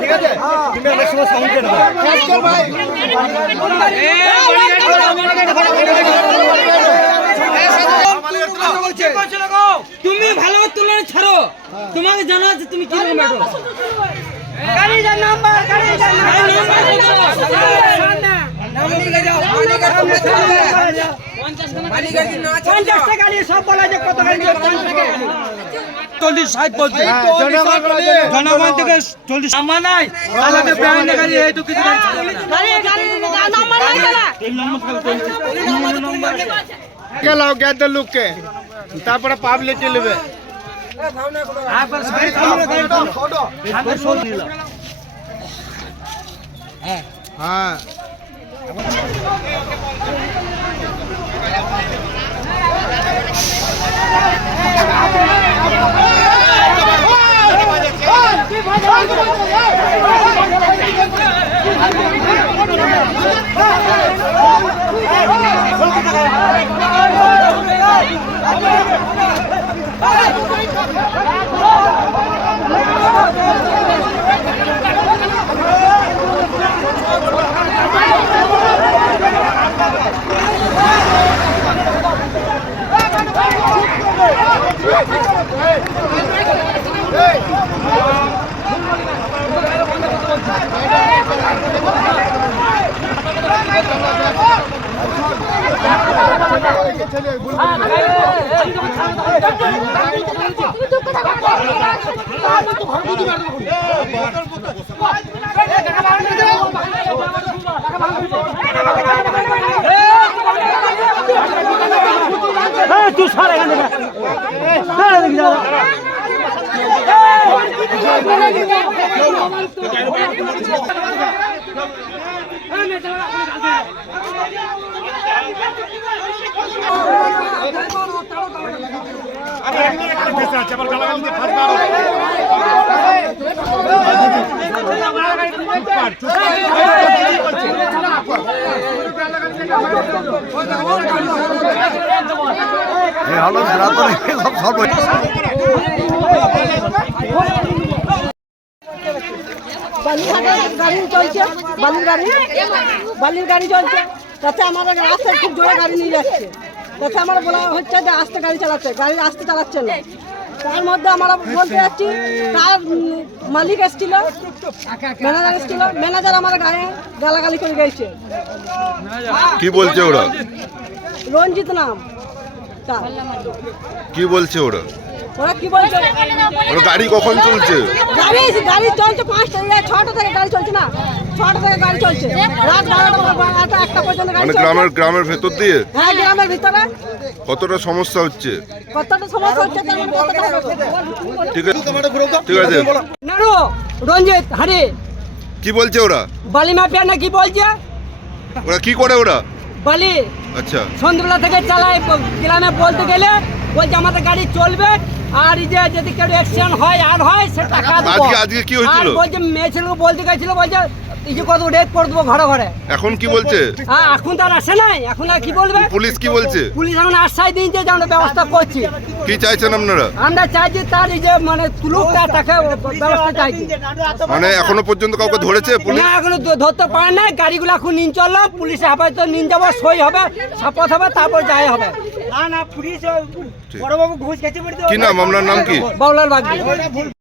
ঠিক আছে তুমি অনেক সময় সাউন্ড কেটে দাও। তুমি ভালো তুলে ছাড়ো, তোমাকে জানা আছে তুমি কি রকম ব্যাটো। গাড়ির নাম্বার জনগণ থেকে 40 নাম্বার নাই, তাহলে ব্যান্ড গাড়ি এই তো কিছু গেলাও গেদের লোককে তারপরে পাবলিক নেবে। হ্যাঁ तू सारे বালির গাড়ি চলছে, তাতে আমাদের রাস্তায় খুব জোরে গাড়ি নিয়ে যাচ্ছে, তাতে আমরা বলা হচ্ছে যে আস্তে গাড়ি চালাচ্ছে, গাড়ি আস্তে চালাচ্ছে না। তার মধ্যে আমরা বলতে যাচ্ছি, তার মালিক এসেছিল, ম্যানেজার এসেছিল, ম্যানেজার আমার গায়ে গালাগালি করে গেছে। কি বলছে ওরা? রঞ্জিত নাম তার। কি বলছে ওরা? ওরা কি বলছে? গাড়ি কখন চলছে? গাড়ি চলছে 5টা 6টা থেকে গাড়ি চলছে না, 6টা থেকে গাড়ি চলছে, রাত 12টা 1টা পর্যন্ত গাড়ি চলছে। মানে গ্রামের ভেতর দিয়ে? হ্যাঁ, গ্রামের ভিতরে। কতটা সমস্যা হচ্ছে? কতটা সমস্যা হচ্ছে ঠিক আছে, ঠিক আছে। নারো রঞ্জিত হারি। কি বলছে ওরা? বালি মাফিয়া না কি বলছে? ওরা কি করে ওরা? বালি আচ্ছা, সন্ধ্যাবেলা থেকে চালায়, গ্রামে বলতে গেলে বলছে আমাদের গাড়ি চলবে, আর এই যে যদি কেউ অ্যাক্সিডেন্ট হয় আর হয় সে টাকা দেবো। আজকে কি হয়েছিল? বলছে মেয়ে ছেলেকে বলতে গেছিল, বলছে এই যে কত রেট করে দেবো ঘরে ঘরে। এখন কি বলছে? হ্যাঁ, এখন তার আসে নাই, এখন আর কি বলবে? পুলিশ কি বলছে? পুলিশ এখন আশ্বাস দিয়েছে যে আমরা ব্যবস্থা করছি। কি চাইছেন আপনারা? আমরা চাইছি তার এই যে মানে তুলুক তার টাকা ব্যবস্থা চাইছি। মানে এখনো পর্যন্ত কাউকে ধরেছে পুলিশ? না, এখনো ধরতে পারে না। গাড়িগুলো এখন নিন চললাম, পুলিশে হেফাজতে নিন যাবো, সই হবে, শপথ হবে, তারপর যাই হবে। না পুলিশ বড়বাবু ঘুষ খেতে। কি নাম আপনার? নাম কি? বাউলার বাগদি।